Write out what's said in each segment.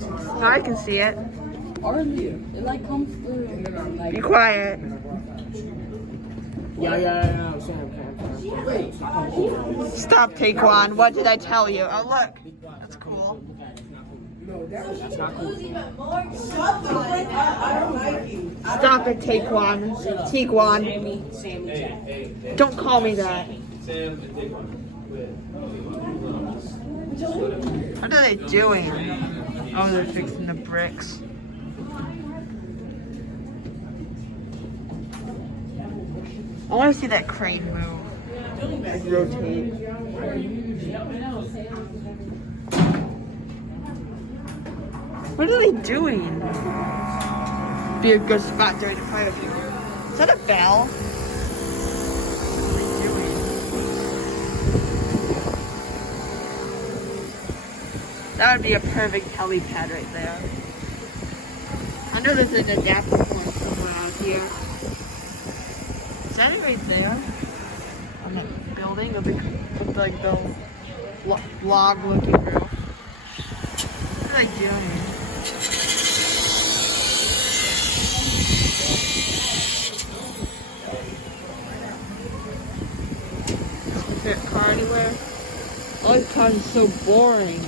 No, I can see it. It like comes through. Like, Be quiet. Yeah. Stop, Taykwan. What did I tell you? Oh, look. That's cool. That's not cool. Stop it, Taykwan. Tiguan. Sammy. Don't call me that. What are they doing? Oh, they're fixing the bricks. I want to see that crane move. Like rotate. What are they doing? Be a good spot during the fire drill. Is that a bell? What are they doing? That would be a perfect helipad right there. I know there's an adapter point somewhere out here. Is that it right there? On that building with like the log looking roof. What are they doing? Favorite car anywhere? All these cars are so boring.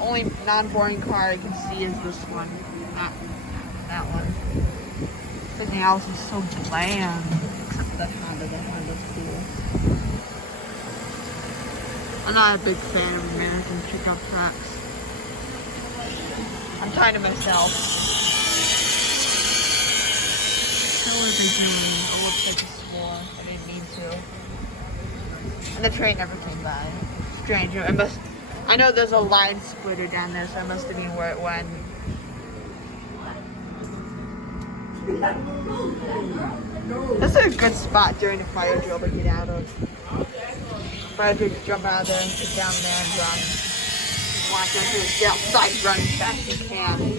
Only non-boring car I can see is this one. Not that one. Everything else is so bland. Except the Honda. The Honda's cool. I'm not a big fan of American pickup trucks. I'm kind of myself. So what are they doing? It looks like a swore. I didn't mean to. And the train never came by. Strange. I know there's a line splitter down there, so I must have been where it went. This is a good spot during the fire drill to get out of. Fire drill, jump out of there and sit down there and run. Watch them get outside, run as fast as you can.